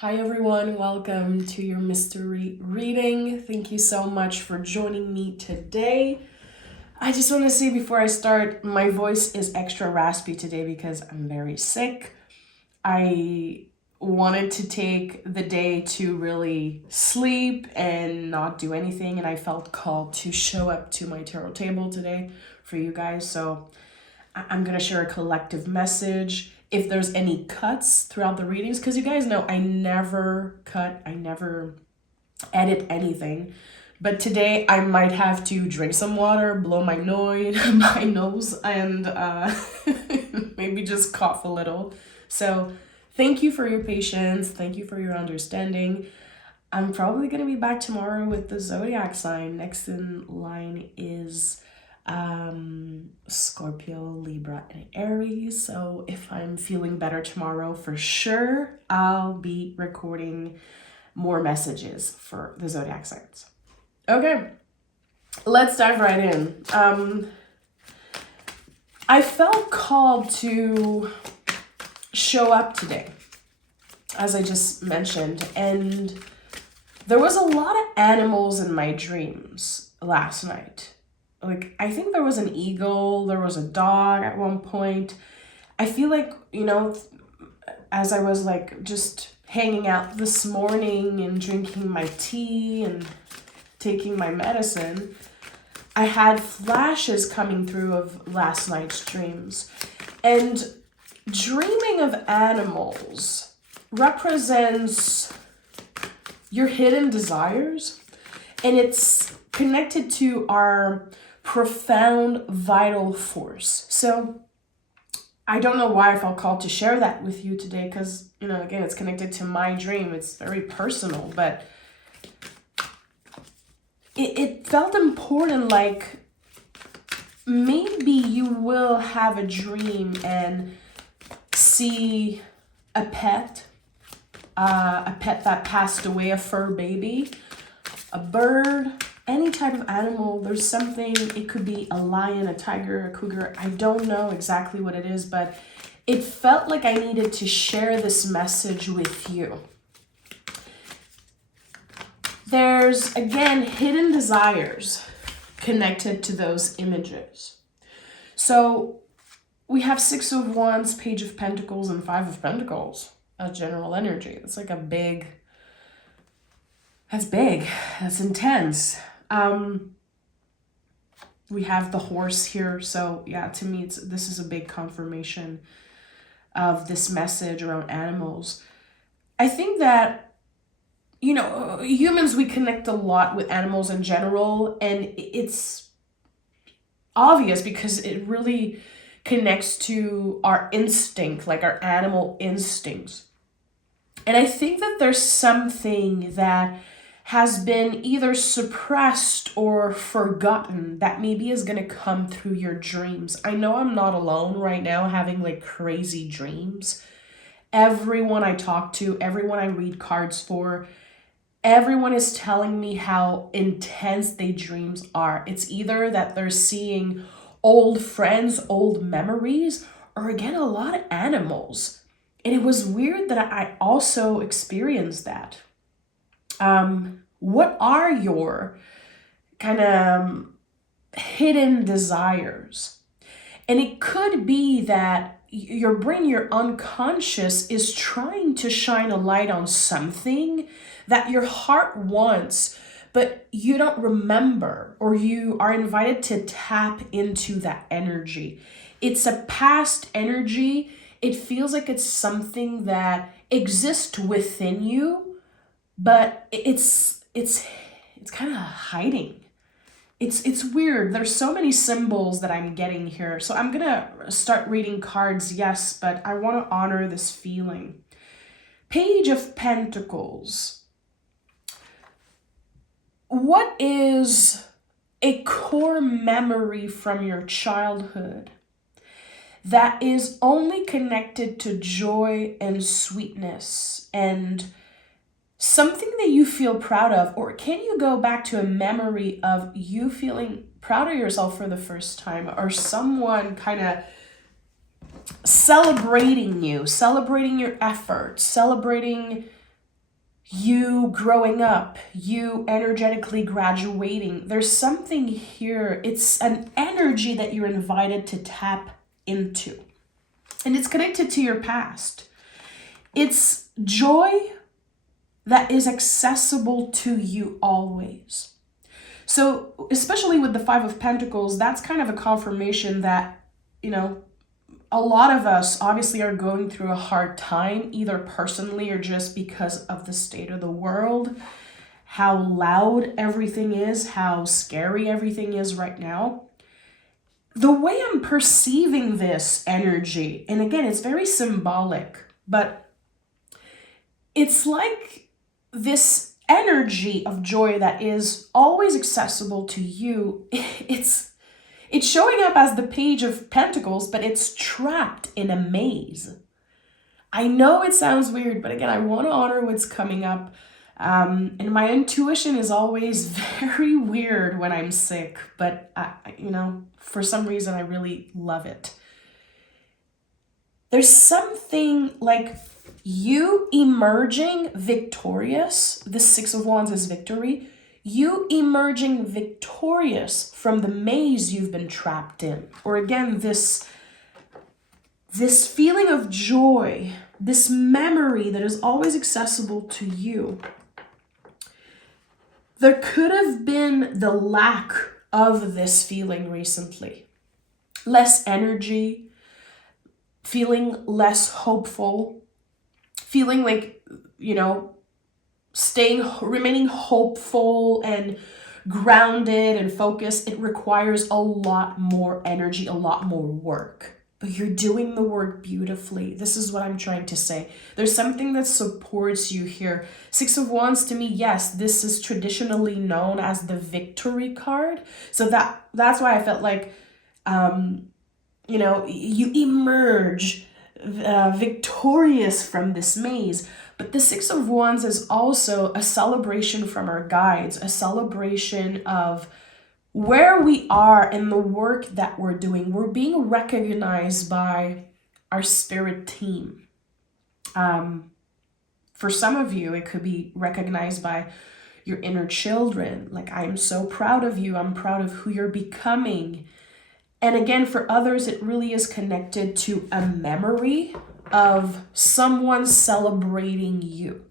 Hi everyone, welcome to your mystery reading. Thank you so much for joining me today. I just want to say before I start, my voice is extra raspy today because I'm very sick. I wanted to take the day to really sleep and not do anything, and I felt called to show up to my tarot table today for you guys. So I'm going to share a collective message. If there's any cuts throughout the readings, because you guys know I never cut, I never edit anything. But today I might have to drink some water, blow my nose, and maybe just cough a little. So thank you for your patience. Thank you for your understanding. I'm probably going to be back tomorrow with the zodiac sign. Next in line is Scorpio, Libra, and Aries. So if I'm feeling better tomorrow, for sure, I'll be recording more messages for the zodiac signs. Okay, let's dive right in. I felt called to show up today, as I just mentioned, and there was a lot of animals in my dreams last night. Like, I think there was an eagle, there was a dog at one point. I feel like, as I was like just hanging out this morning and drinking my tea and taking my medicine, I had flashes coming through of last night's dreams. And dreaming of animals represents your hidden desires, and it's connected to our profound vital force. So I don't know why I felt called to share that with you today, because again, it's connected to my dream. It's very personal, but it felt important. Like, maybe you will have a dream and see a pet that passed away, a fur baby, a bird, any type of animal. There's something, it could be a lion, a tiger, a cougar. I don't know exactly what it is, but it felt like I needed to share this message with you. There's, again, hidden desires connected to those images. So we have Six of Wands, Page of Pentacles, and Five of Pentacles as general energy. It's like that's intense. We have the horse here. So yeah, to me, this is a big confirmation of this message around animals. I think that, humans, we connect a lot with animals in general, and it's obvious because it really connects to our instinct, like our animal instincts. And I think that there's something that has been either suppressed or forgotten that maybe is going to come through your dreams. I know I'm not alone right now having like crazy dreams. Everyone I talk to, everyone I read cards for, everyone is telling me how intense their dreams are. It's either that they're seeing old friends, old memories, or again, a lot of animals. And it was weird that I also experienced that. What are your kind of hidden desires? And it could be that your brain, your unconscious, is trying to shine a light on something that your heart wants, but you don't remember, or you are invited to tap into that energy. It's a past energy. It feels like it's something that exists within you, but it's kind of hiding. It's weird. There's so many symbols that I'm getting here. So I'm gonna start reading cards, yes, but I want to honor this feeling. Page of Pentacles. What is a core memory from your childhood that is only connected to joy and sweetness and something that you feel proud of? Or can you go back to a memory of you feeling proud of yourself for the first time, or someone kind of celebrating you, celebrating your efforts, celebrating you growing up, you energetically graduating. There's something here. It's an energy that you're invited to tap into. And it's connected to your past. It's joy that is accessible to you always. So, especially with the Five of Pentacles, that's kind of a confirmation that, a lot of us obviously are going through a hard time, either personally or just because of the state of the world, how loud everything is, how scary everything is right now. The way I'm perceiving this energy, and again, it's very symbolic, but it's like this energy of joy that is always accessible to you. It's showing up as the Page of Pentacles, but it's trapped in a maze. I know it sounds weird, but again, I want to honor what's coming up. And my intuition is always very weird when I'm sick, but for some reason, I really love it. There's something like you emerging victorious. The Six of Wands is victory. You emerging victorious from the maze you've been trapped in. Or again, this feeling of joy, this memory that is always accessible to you. There could have been the lack of this feeling recently. Less energy, feeling less hopeful, feeling like, remaining hopeful and grounded and focused. It requires a lot more energy, a lot more work. But you're doing the work beautifully. This is what I'm trying to say. There's something that supports you here. Six of Wands, to me, yes, this is traditionally known as the victory card. So that's why I felt like, you emerge victorious from this maze. But the Six of Wands is also a celebration from our guides, a celebration of where we are in the work that we're doing. We're being recognized by our spirit team. For some of you, it could be recognized by your inner children. Like, I'm so proud of you. I'm proud of who you're becoming. And again, for others, it really is connected to a memory of someone celebrating you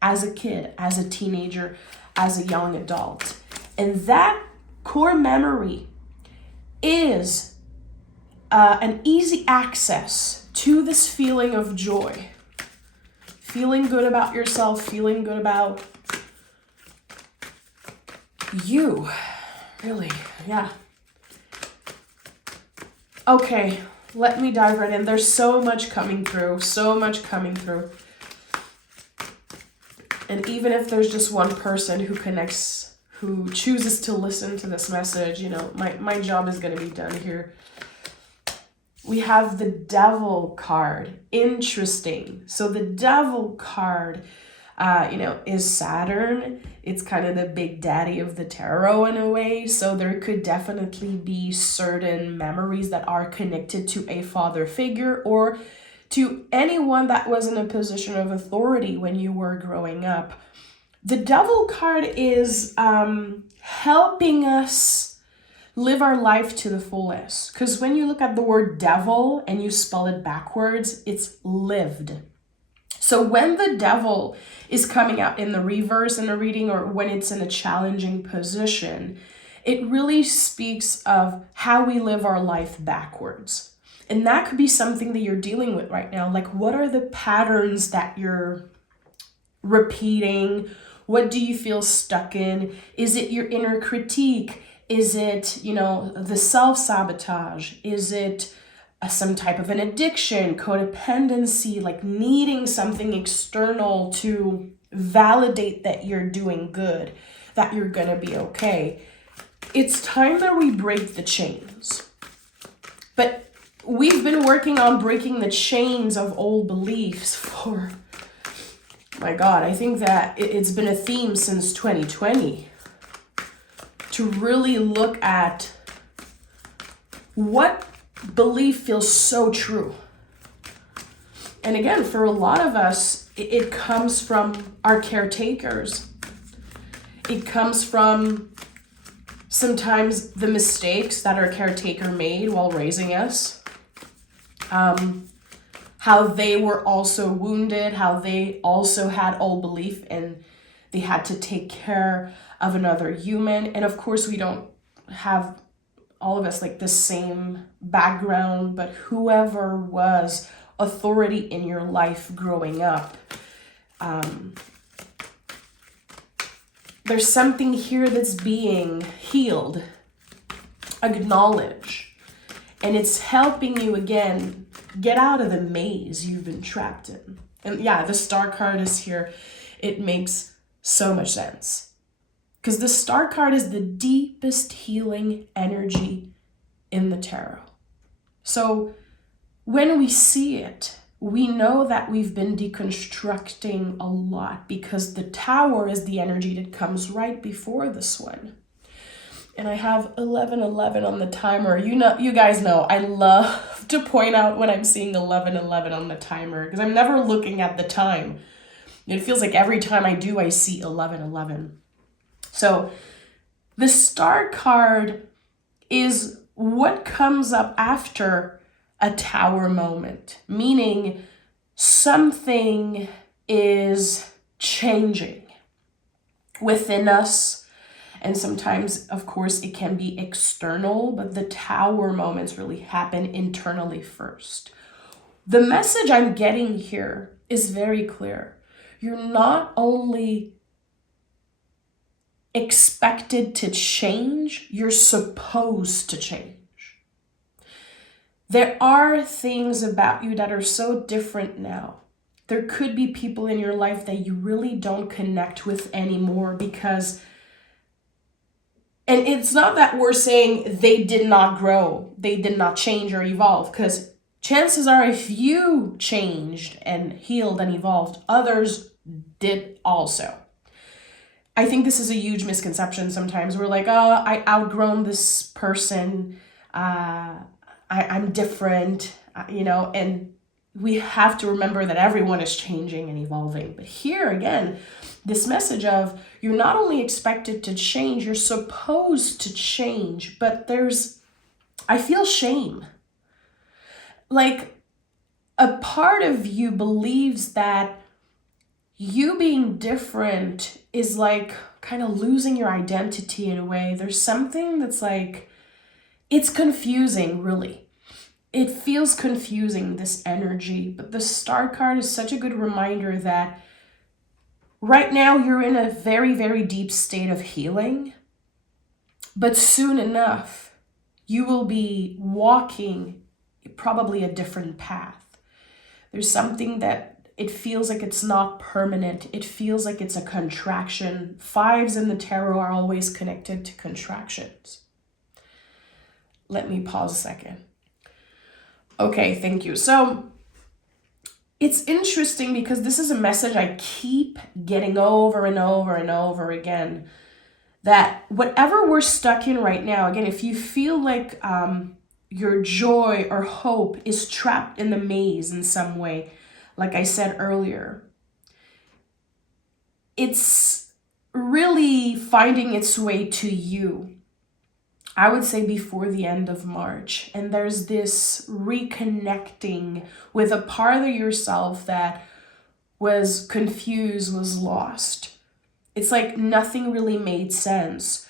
as a kid, as a teenager, as a young adult. And that core memory is an easy access to this feeling of joy. Feeling good about yourself, feeling good about you. Really, yeah. Okay, let me dive right in. There's so much coming through, And even if there's just one person who connects, who chooses to listen to this message, my job is going to be done here. We have the Devil card. Interesting. So the Devil card, is Saturn. It's kind of the big daddy of the tarot in a way. So there could definitely be certain memories that are connected to a father figure or to anyone that was in a position of authority when you were growing up. The Devil card is helping us live our life to the fullest. Because when you look at the word devil and you spell it backwards, it's lived. So when the devil is coming out in the reverse in a reading or when it's in a challenging position, it really speaks of how we live our life backwards. And that could be something that you're dealing with right now. Like, what are the patterns that you're repeating? What do you feel stuck in? Is it your inner critique? Is it, the self-sabotage? Is it some type of an addiction, codependency, like needing something external to validate that you're doing good, that you're gonna be okay? It's time that we break the chains. But we've been working on breaking the chains of old beliefs for, my God, I think that it's been a theme since 2020 to really look at what belief feels so true. And again, for a lot of us, It comes from our caretakers. It comes from sometimes the mistakes that our caretaker made while raising us. How they were also wounded, how they also had old belief and they had to take care of another human. And of course, we don't have all of us like the same background, but whoever was authority in your life growing up, there's something here that's being healed, acknowledged, and it's helping you again get out of the maze you've been trapped in. And yeah, the Star card is here. It makes so much sense. Because the Star card is the deepest healing energy in the tarot. So when we see it, we know that we've been deconstructing a lot because the Tower is the energy that comes right before this one. And I have 1111 on the timer. You guys know I love to point out when I'm seeing 1111 on the timer because I'm never looking at the time. It feels like every time I do, I see 1111. So the Star card is what comes up after a Tower moment, meaning something is changing within us. And sometimes, of course, it can be external, but the Tower moments really happen internally first. The message I'm getting here is very clear. You're not only expected to change, you're supposed to change. There are things about you that are so different now. There could be people in your life that you really don't connect with anymore because, and it's not that we're saying they did not grow, they did not change or evolve, because chances are if you changed and healed and evolved, others did also. I think this is a huge misconception sometimes. We're like, oh, I outgrown this person, I'm different, and we have to remember that everyone is changing and evolving. But here again, this message of you're not only expected to change, you're supposed to change, but I feel shame. Like a part of you believes that you being different is like kind of losing your identity in a way. There's something that's like, it's confusing, really. It feels confusing, this energy, but the Star card is such a good reminder that right now you're in a very, very deep state of healing, but soon enough, you will be walking probably a different path. There's something that it feels like it's not permanent. It feels like it's a contraction. Fives in the tarot are always connected to contractions. Let me pause a second. Okay, thank you. So it's interesting because this is a message I keep getting over and over and over again, that whatever we're stuck in right now, again, if you feel like your joy or hope is trapped in the maze in some way, like I said earlier, it's really finding its way to you, I would say before the end of March. And there's this reconnecting with a part of yourself that was confused, was lost. It's like nothing really made sense.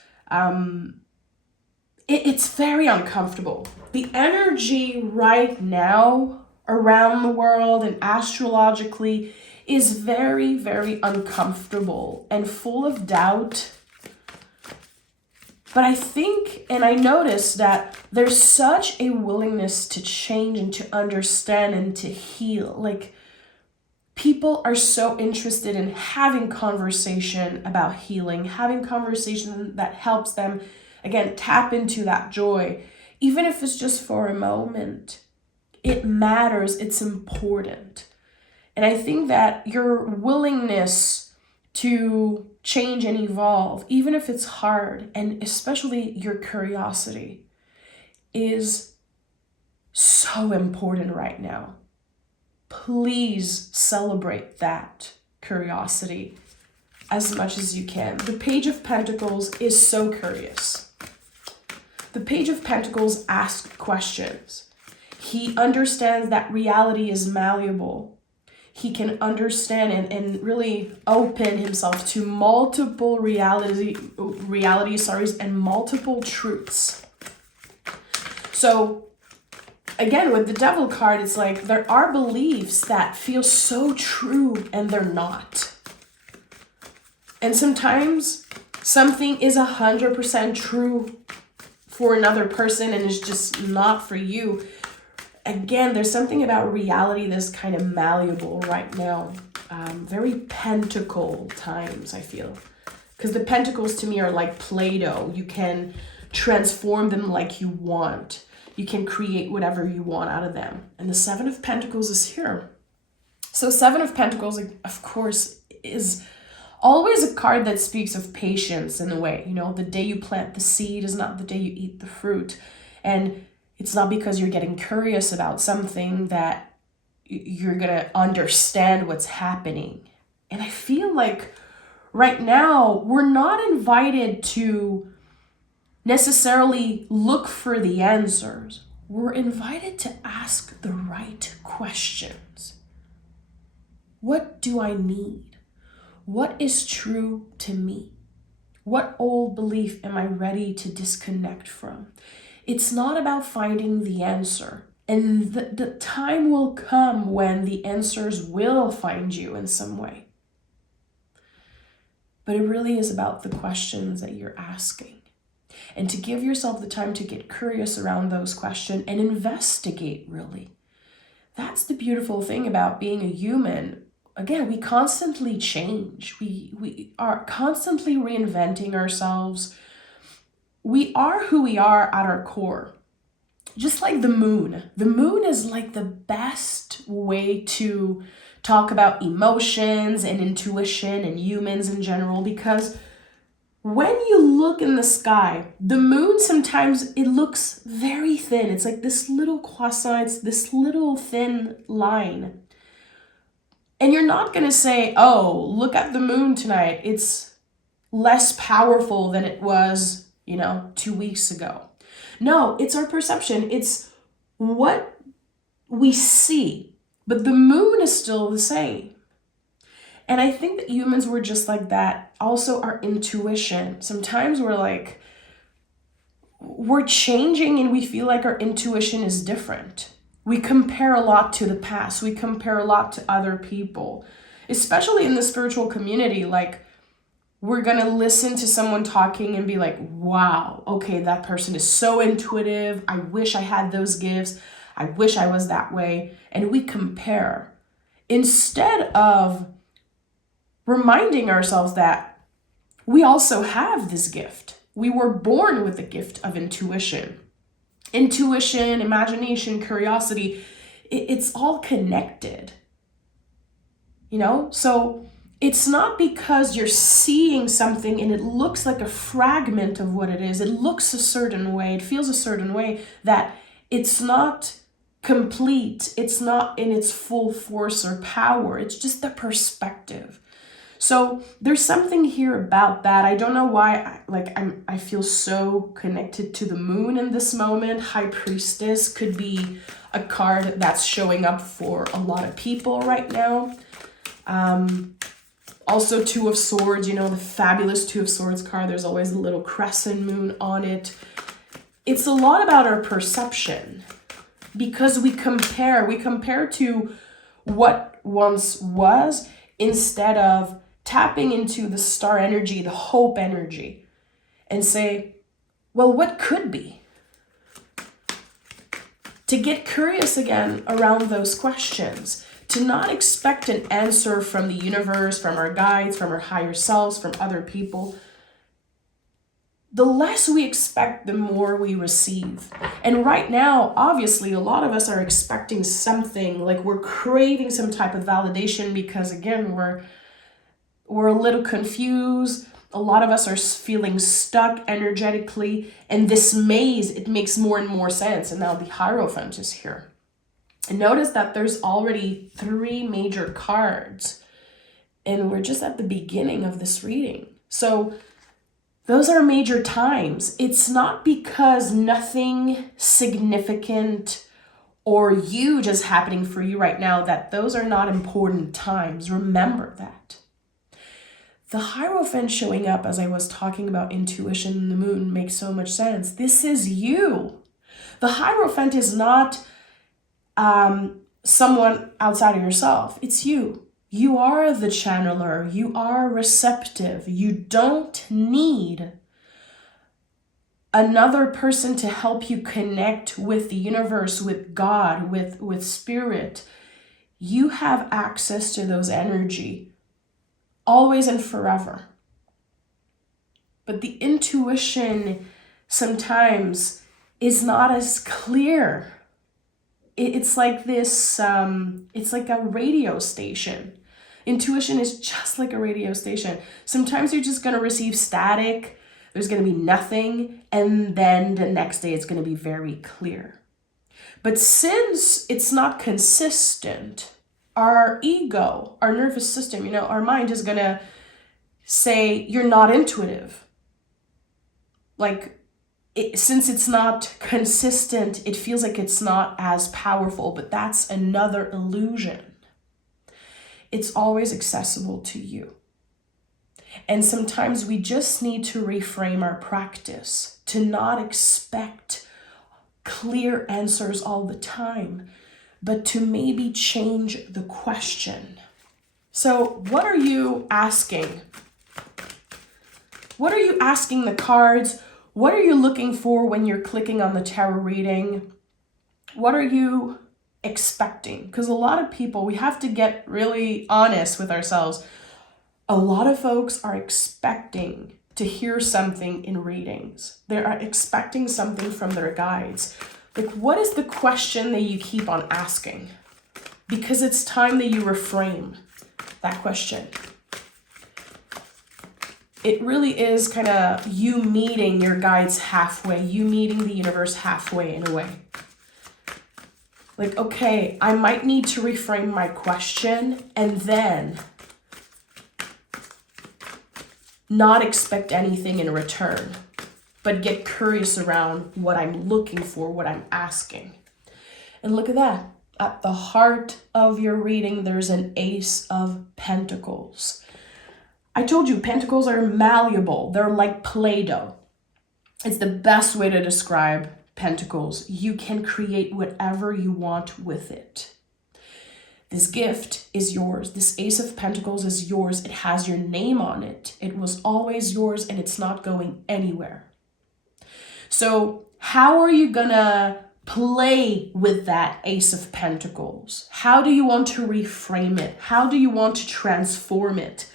It's very uncomfortable. The energy right now around the world and astrologically is very, very uncomfortable and full of doubt. But I think, and I noticed that there's such a willingness to change and to understand and to heal. Like, people are so interested in having conversation about healing, having conversation that helps them, again, tap into that joy, even if it's just for a moment. It matters, it's important. And I think that your willingness to change and evolve, even if it's hard, and especially your curiosity, is so important right now. please celebrate that curiosity as much as you can. The Page of Pentacles is so curious. The Page of Pentacles asks questions. He understands that reality is malleable. He can understand and really open himself to multiple realities and multiple truths. So again, with the Devil card, it's like there are beliefs that feel so true and they're not. And sometimes something is 100% true for another person and it's just not for you. Again, there's something about reality that's kind of malleable right now. Very pentacle times, I feel. Because the pentacles to me are like Play-Doh. You can transform them like you want. You can create whatever you want out of them. And the Seven of Pentacles is here. So Seven of Pentacles, of course, is always a card that speaks of patience in a way. You know, the day you plant the seed is not the day you eat the fruit. And it's not because you're getting curious about something that you're going to understand what's happening. And I feel like right now we're not invited to necessarily look for the answers. We're invited to ask the right questions. What do I need? What is true to me? What old belief am I ready to disconnect from? It's not about finding the answer. And the time will come when the answers will find you in some way. But it really is about the questions that you're asking. And to give yourself the time to get curious around those questions and investigate, really. That's the beautiful thing about being a human. Again, we constantly change. We are constantly reinventing ourselves. We are who we are at our core. Just like the moon. The moon is like the best way to talk about emotions and intuition and humans in general, because when you look in the sky, the moon sometimes it looks very thin. It's like this little croissant, it's this little thin line. And you're not going to say, oh, look at the moon tonight. It's less powerful than it was, 2 weeks ago. No, it's our perception. It's what we see. But the moon is still the same. And I think that humans were just like that. Also, our intuition. Sometimes we're changing and we feel like our intuition is different. We compare a lot to the past. We compare a lot to other people, especially in the spiritual community. Like, we're going to listen to someone talking and be like, wow, okay, that person is so intuitive. I wish I had those gifts. I wish I was that way. And we compare instead of reminding ourselves that we also have this gift. We were born with the gift of intuition. Intuition, imagination, curiosity, it's all connected. So it's not because you're seeing something and it looks like a fragment of what it is. It looks a certain way. It feels a certain way that it's not complete. It's not in its full force or power. It's just the perspective. So there's something here about that. I don't know why I feel so connected to the moon in this moment. High Priestess could be a card that's showing up for a lot of people right now. Also, Two of Swords, the fabulous Two of Swords card. There's always a little crescent moon on it. It's a lot about our perception because we compare to what once was instead of tapping into the star energy, the hope energy, and say, well, what could be? To get curious again around those questions. To not expect an answer from the universe, from our guides, from our higher selves, from other people. The less we expect, the more we receive. And right now, obviously, a lot of us are expecting something, like we're craving some type of validation because, again, we're a little confused. A lot of us are feeling stuck energetically. And this maze, it makes more and more sense. And now the Hierophant is here. Notice that there's already 3 major cards, and we're just at the beginning of this reading. So those are major times. It's not because nothing significant or huge is happening for you right now that those are not important times. Remember that. The Hierophant showing up, as I was talking about intuition and the moon, makes so much sense. This is you. The Hierophant is not someone outside of yourself. It's you. You are the channeler. You are receptive. You don't need another person to help you connect with the universe, with God, with spirit. You have access to those energy always and forever. But the intuition sometimes is not as clear. It's like this, it's like a radio station. Intuition is just like a radio station. Sometimes you're just going to receive static. There's going to be nothing. And then the next day it's going to be very clear. But since it's not consistent, our ego, our nervous system, our mind is going to say, you're not intuitive. Since it's not consistent, it feels like it's not as powerful, but that's another illusion. It's always accessible to you. And sometimes we just need to reframe our practice to not expect clear answers all the time, but to maybe change the question. So what are you asking? What are you asking the cards? What are you looking for when you're clicking on the tarot reading? What are you expecting? Because a lot of people, we have to get really honest with ourselves. A lot of folks are expecting to hear something in readings. They are expecting something from their guides. What is the question that you keep on asking? Because it's time that you reframe that question. It really is kind of you meeting your guides halfway, you meeting the universe halfway in a way. Okay, I might need to reframe my question and then not expect anything in return, but get curious around what I'm looking for, what I'm asking. And look at that. At the heart of your reading, there's an Ace of Pentacles. I told you, pentacles are malleable. They're like Play-Doh. It's the best way to describe pentacles. You can create whatever you want with it. This gift is yours. This Ace of Pentacles is yours. It has your name on it. It was always yours and it's not going anywhere. So how are you gonna play with that Ace of Pentacles? How do you want to reframe it? How do you want to transform it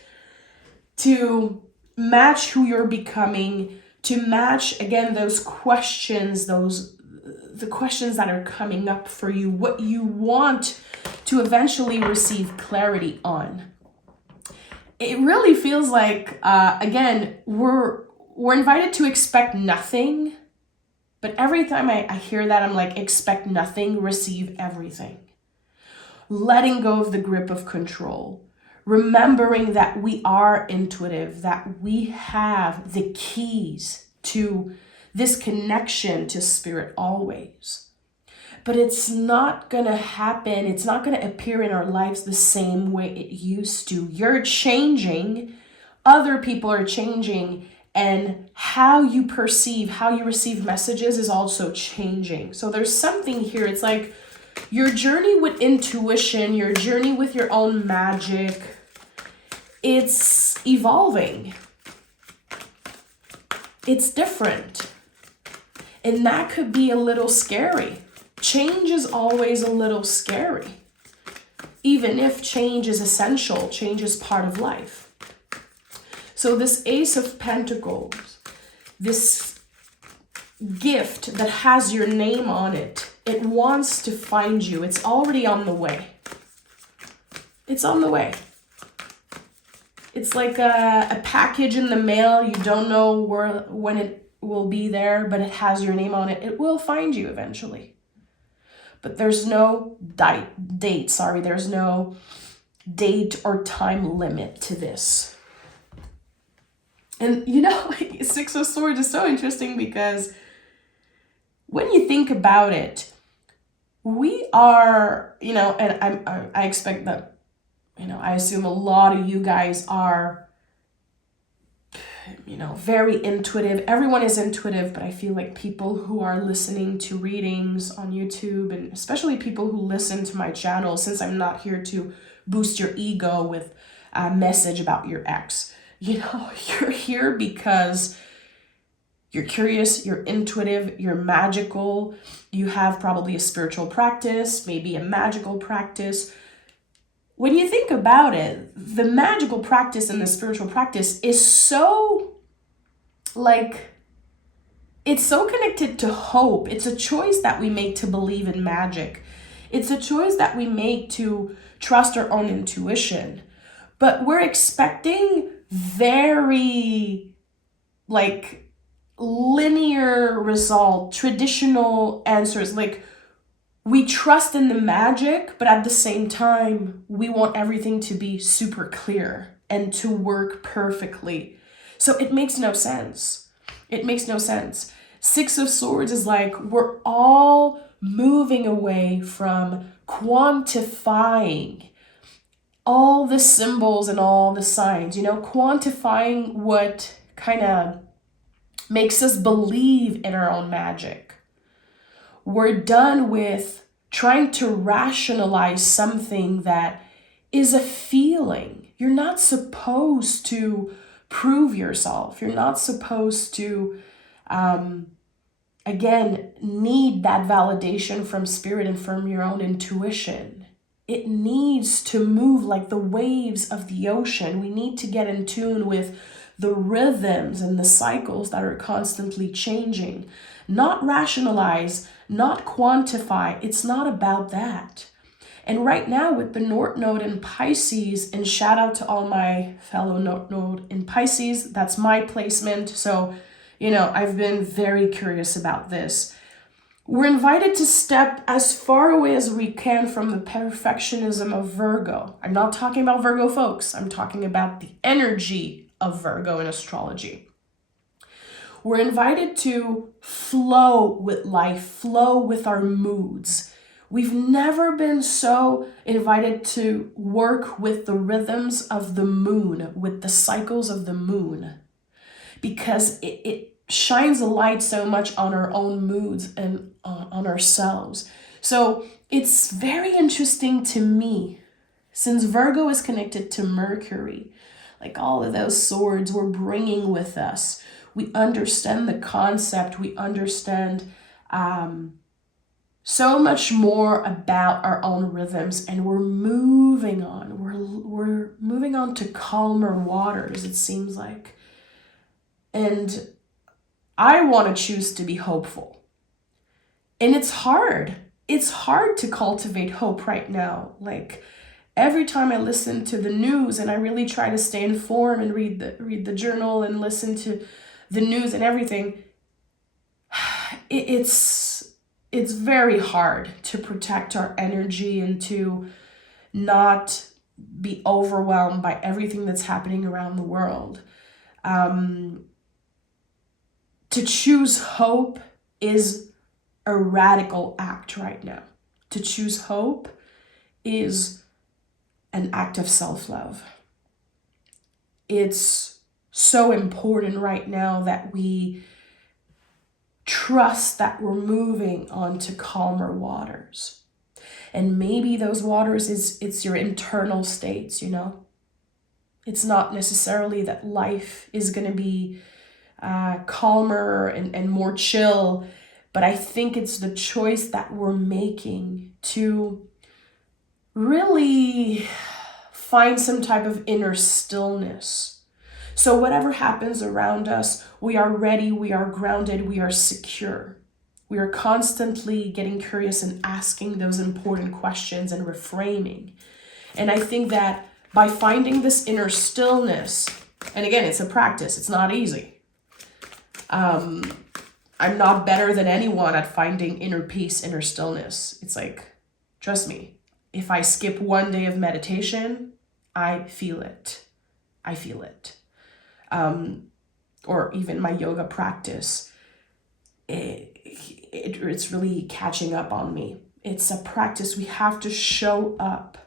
to match who you're becoming, to match, again, those questions, the questions that are coming up for you, what you want to eventually receive clarity on? It really feels like, again, we're invited to expect nothing, but every time I hear that, I'm like, expect nothing, receive everything. Letting go of the grip of control. Remembering that we are intuitive, that we have the keys to this connection to spirit always. But it's not going to happen. It's not going to appear in our lives the same way it used to. You're changing. Other people are changing. And how you perceive, how you receive messages is also changing. So there's something here. It's like your journey with intuition, your journey with your own magic, it's evolving. It's different. And that could be a little scary. Change is always a little scary. Even if change is essential, change is part of life. So this Ace of Pentacles, this gift that has your name on it, it wants to find you. It's already on the way. It's on the way. It's like a package in the mail. You don't know when it will be there, but it has your name on it. It will find you eventually. but there's no there's no date or time limit to this. And Six of Swords is so interesting because when you think about it, we are, and I expect that, I assume a lot of you guys are, very intuitive. Everyone is intuitive, but I feel like people who are listening to readings on YouTube, and especially people who listen to my channel, since I'm not here to boost your ego with a message about your ex, you're here because you're curious, you're intuitive, you're magical, you have probably a spiritual practice, maybe a magical practice. When you think about it, the magical practice and the spiritual practice is so, it's so connected to hope. It's a choice that we make to believe in magic. It's a choice that we make to trust our own intuition. But we're expecting very, linear result, traditional answers. We trust in the magic, but at the same time, we want everything to be super clear and to work perfectly. So it makes no sense. It makes no sense. Six of Swords is we're all moving away from quantifying all the symbols and all the signs, quantifying what kind of makes us believe in our own magic. We're done with trying to rationalize something that is a feeling. You're not supposed to prove yourself. You're not supposed to, need that validation from spirit and from your own intuition. It needs to move like the waves of the ocean. We need to get in tune with the rhythms and the cycles that are constantly changing. Not rationalize, not quantify. It's not about that. And right now with the North Node in Pisces, and shout out to all my fellow North Node in Pisces, that's my placement. So, I've been very curious about this. We're invited to step as far away as we can from the perfectionism of Virgo. I'm not talking about Virgo folks. I'm talking about the energy of Virgo in astrology. We're invited to flow with life, flow with our moods. We've never been so invited to work with the rhythms of the moon, with the cycles of the moon, because it shines a light so much on our own moods and on ourselves. So it's very interesting to me, since Virgo is connected to Mercury, all of those swords we're bringing with us. We understand the concept. We understand so much more about our own rhythms, and we're moving on. We're moving on to calmer waters, it seems like. And I want to choose to be hopeful. And it's hard. It's hard to cultivate hope right now. Every time I listen to the news, and I really try to stay informed and read the journal and listen to the news and everything, it's very hard to protect our energy and to not be overwhelmed by everything that's happening around the world. To choose hope is a radical act right now. To choose hope is an act of self-love. It's so important right now that we trust that we're moving on to calmer waters. And maybe those waters it's your internal states, It's not necessarily that life is going to be calmer and more chill, but I think it's the choice that we're making to really find some type of inner stillness. So whatever happens around us, we are ready, we are grounded, we are secure. We are constantly getting curious and asking those important questions and reframing. And I think that by finding this inner stillness, and again, it's a practice, it's not easy. I'm not better than anyone at finding inner peace, inner stillness. It's like, trust me, if I skip one day of meditation, I feel it. I feel it. Or even my yoga practice, it's really catching up on me. It's a practice. We have to show up,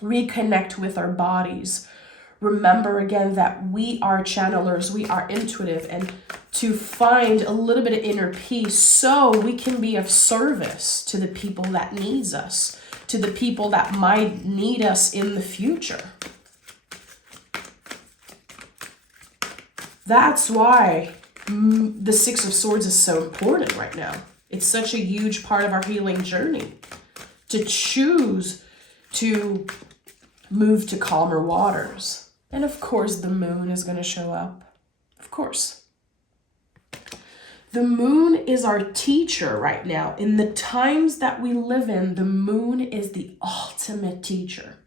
reconnect with our bodies. Remember again that we are channelers, we are intuitive, and to find a little bit of inner peace so we can be of service to the people that needs us, to the people that might need us in the future. That's why the Six of Swords is so important right now. It's such a huge part of our healing journey to choose to move to calmer waters. And of course, the moon is going to show up. Of course. The moon is our teacher right now. In the times that we live in, the moon is the ultimate teacher.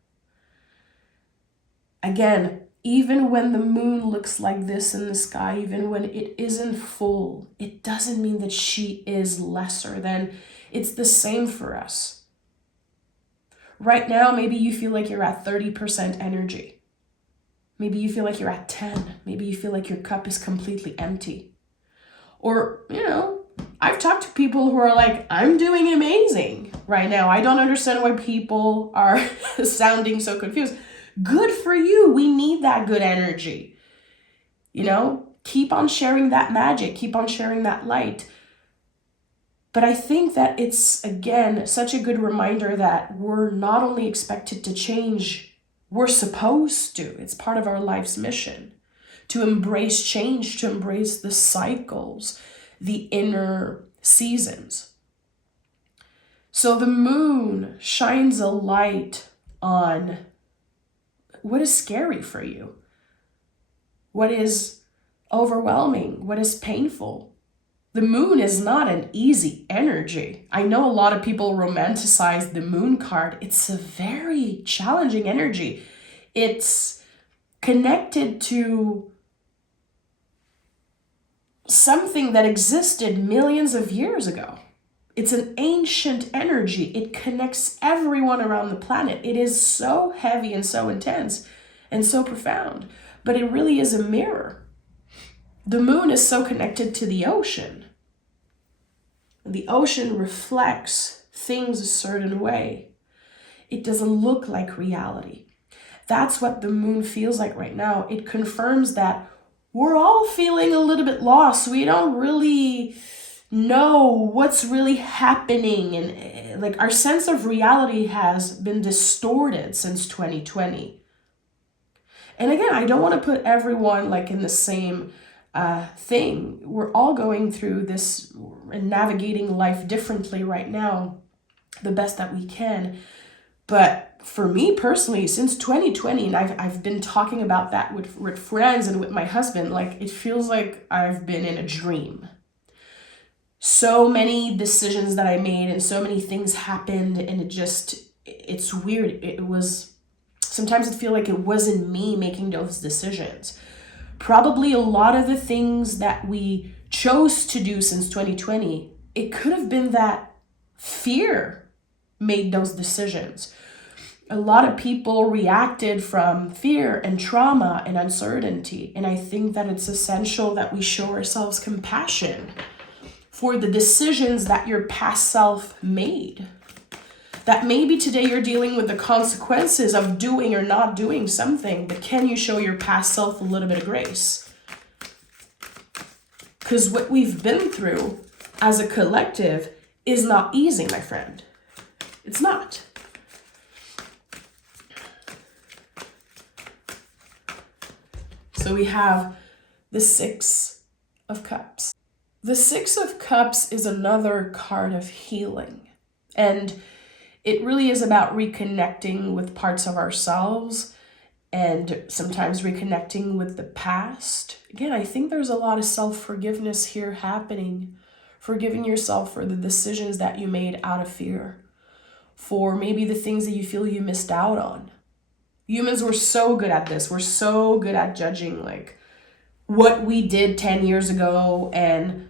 Again, even when the moon looks like this in the sky, even when it isn't full, it doesn't mean that she is lesser than. It's the same for us. Right now, maybe you feel like you're at 30% energy. Maybe you feel like you're at 10. Maybe you feel like your cup is completely empty. Or, I've talked to people who are like, I'm doing amazing right now. I don't understand why people are sounding so confused. Good for you. We need that good energy. Keep on sharing that magic. Keep on sharing that light. But I think that it's, again, such a good reminder that we're not only expected to change, we're supposed to. It's part of our life's mission to embrace change, to embrace the cycles, the inner seasons. So the moon shines a light on what is scary for you, what is overwhelming, what is painful. The moon is not an easy energy. I know a lot of people romanticize the moon card. It's a very challenging energy. It's connected to something that existed millions of years ago. It's an ancient energy. It connects everyone around the planet. It is so heavy and so intense and so profound, but it really is a mirror. The moon is so connected to the ocean. The ocean reflects things a certain way. It doesn't look like reality. That's what the moon feels like right now. It confirms that we're all feeling a little bit lost. We don't really know what's really happening, and like our sense of reality has been distorted since 2020. And again, I don't want to put everyone like in the same thing. We're all going through this and navigating life differently right now, the best that we can. But for me personally, since 2020, and I've been talking about that with friends and with my husband, like it feels like I've been in a dream. So many decisions that I made and so many things happened, and it's weird. Sometimes it feels like it wasn't me making those decisions. Probably a lot of the things that we chose to do since 2020, it could have been that fear made those decisions. A lot of people reacted from fear and trauma and uncertainty, and I think that it's essential that we show ourselves compassion for the decisions that your past self made. That maybe today you're dealing with the consequences of doing or not doing something, but can you show your past self a little bit of grace? Because what we've been through as a collective is not easy, my friend. It's not. So we have the Six of Cups. The Six of Cups is another card of healing. And it really is about reconnecting with parts of ourselves and sometimes reconnecting with the past. Again, I think there's a lot of self-forgiveness here happening. Forgiving yourself for the decisions that you made out of fear. For maybe the things that you feel you missed out on. Humans were so good at this. We're so good at judging like what we did 10 years ago and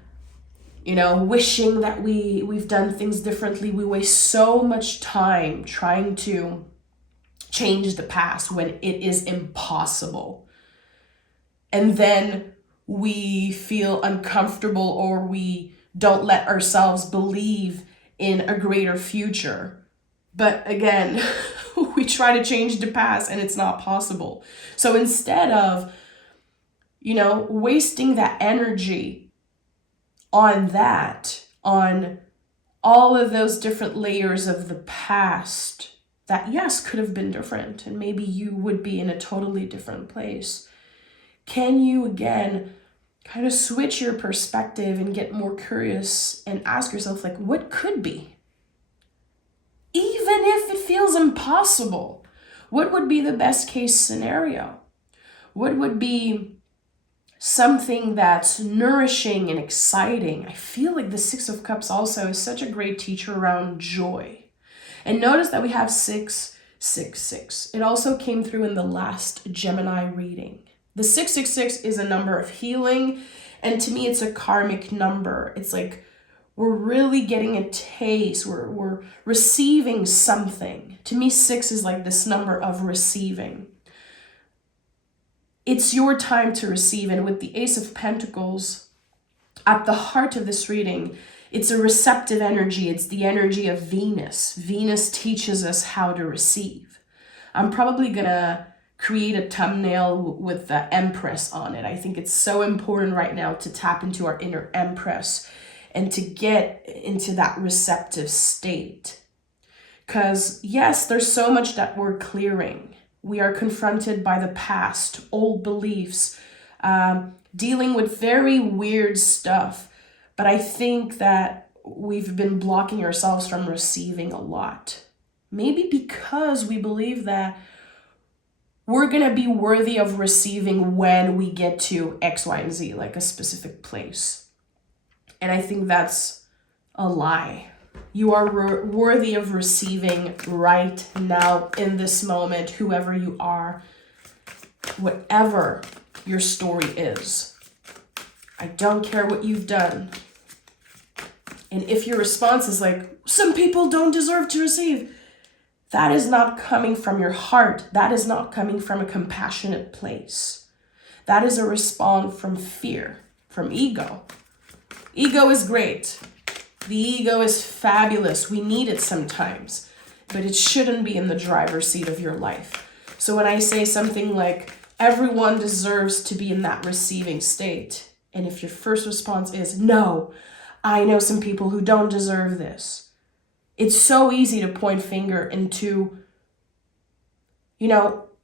wishing that we've done things differently. We waste so much time trying to change the past when it is impossible. And then we feel uncomfortable, or we don't let ourselves believe in a greater future. But again, we try to change the past and it's not possible. So instead of, wasting that energy on all of those different layers of the past that, yes, could have been different, and maybe you would be in a totally different place, can you again kind of switch your perspective and get more curious and ask yourself, like, what could be? Even if it feels impossible, what would be the best case scenario? What would be something that's nourishing and exciting? I feel like the Six of Cups also is such a great teacher around joy. And notice that we have 666. It also came through in the last Gemini reading. The 666 is a number of healing, and to me it's a karmic number. It's like we're really getting a taste, we're receiving something. To me, 6 is like this number of receiving. It's your time to receive, and with the Ace of Pentacles at the heart of this reading, it's a receptive energy. It's the energy of Venus. Venus teaches us how to receive. I'm probably gonna create a thumbnail with the Empress on it. I think it's so important right now to tap into our inner Empress and to get into that receptive state. Because yes, there's so much that we're clearing. We are confronted by the past, old beliefs, dealing with very weird stuff. But I think that we've been blocking ourselves from receiving a lot. Maybe because we believe that we're going to be worthy of receiving when we get to X, Y, and Z, like a specific place. And I think that's a lie. You are worthy of receiving right now, in this moment, whoever you are, whatever your story is. I don't care what you've done. And if your response is like, some people don't deserve to receive, that is not coming from your heart. That is not coming from a compassionate place. That is a response from fear, from ego. Ego is great. The ego is fabulous. We need it sometimes, but it shouldn't be in the driver's seat of your life. So when I say something like, everyone deserves to be in that receiving state, and if your first response is, no, I know some people who don't deserve this, it's so easy to point finger and to,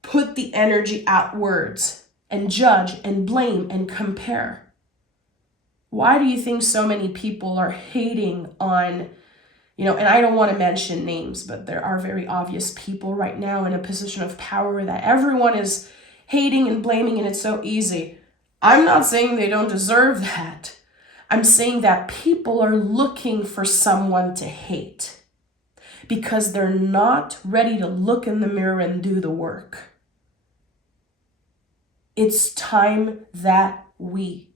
put the energy outwards and judge and blame and compare. Why do you think so many people are hating on, and I don't want to mention names, but there are very obvious people right now in a position of power that everyone is hating and blaming, and it's so easy. I'm not saying they don't deserve that. I'm saying that people are looking for someone to hate because they're not ready to look in the mirror and do the work. It's time that we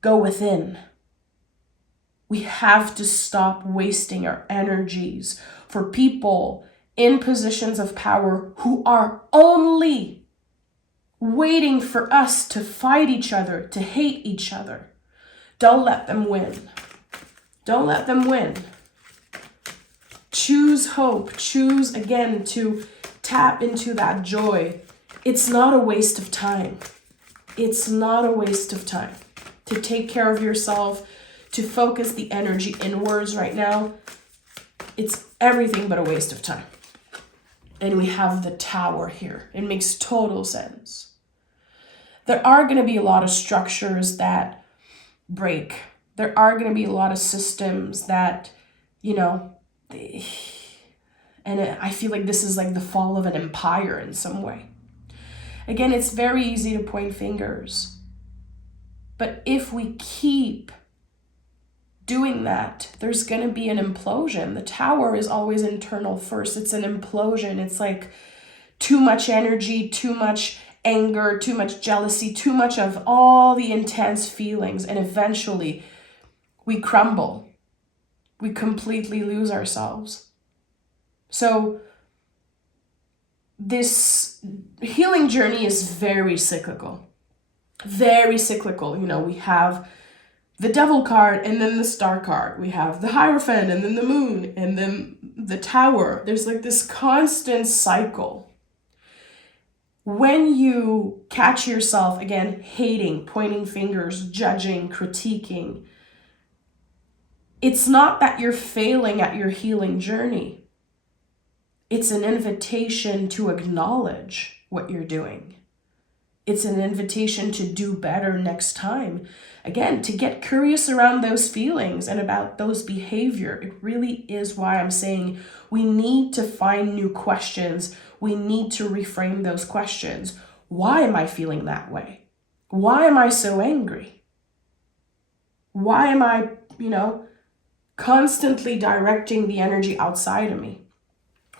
go within. We have to stop wasting our energies for people in positions of power who are only waiting for us to fight each other, to hate each other. Don't let them win. Don't let them win. Choose hope. Choose again to tap into that joy. It's not a waste of time. It's not a waste of time to take care of yourself, to focus the energy inwards right now. It's everything but a waste of time. And we have the Tower here. It makes total sense. There are going to be a lot of structures that break. There are going to be a lot of systems that, I feel like this is like the fall of an empire in some way. Again, it's very easy to point fingers. But if we keep doing that, there's going to be an implosion. The Tower is always internal first. It's an implosion. It's like too much energy, too much anger, too much jealousy, too much of all the intense feelings, and eventually we crumble. We completely lose ourselves. So this healing journey is very cyclical. Very cyclical. You know, we have the devil card and then the star card. We have the Hierophant and then the moon and then the tower. There's like this constant cycle. When you catch yourself, again, hating, pointing fingers, judging, critiquing, it's not that you're failing at your healing journey. It's an invitation to acknowledge what you're doing. It's an invitation to do better next time. Again, to get curious around those feelings and about those behavior. It really is why I'm saying we need to find new questions. We need to reframe those questions. Why am I feeling that way? Why am I so angry? Why am I, constantly directing the energy outside of me?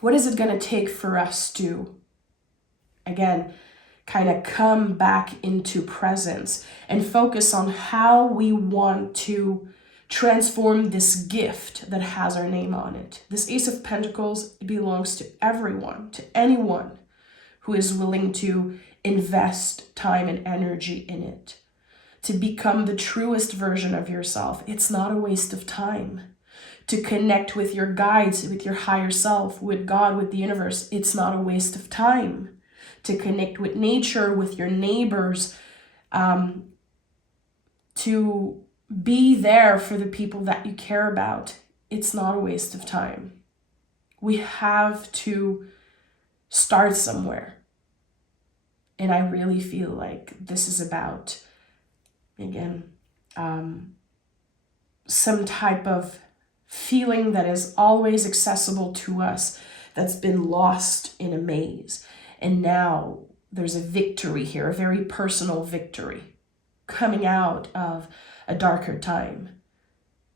What is it going to take for us to, again, kind of come back into presence and focus on how we want to transform this gift that has our name on it? This Ace of Pentacles belongs to everyone, to anyone who is willing to invest time and energy in it, to become the truest version of yourself. It's not a waste of time. To connect with your guides, with your higher self, with God, with the universe, it's not a waste of time. To connect with nature, with your neighbors, to be there for the people that you care about, it's not a waste of time. We have to start somewhere. And I really feel like this is about, again, some type of feeling that is always accessible to us, that's been lost in a maze. And now there's a victory here, a very personal victory, coming out of a darker time,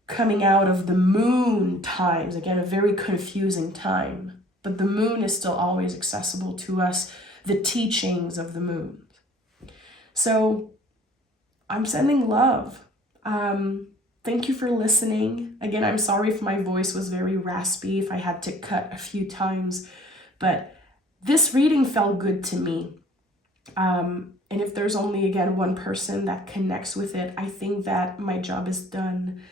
coming out of the moon times, again, a very confusing time. But the moon is still always accessible to us, the teachings of the moon. So I'm sending love. Thank you for listening. Again, I'm sorry if my voice was very raspy, if I had to cut a few times, but this reading felt good to me. And if there's only, again, one person that connects with it, I think that my job is done.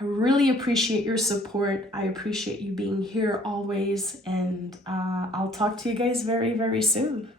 I really appreciate your support. I appreciate you being here always. And I'll talk to you guys very, very soon.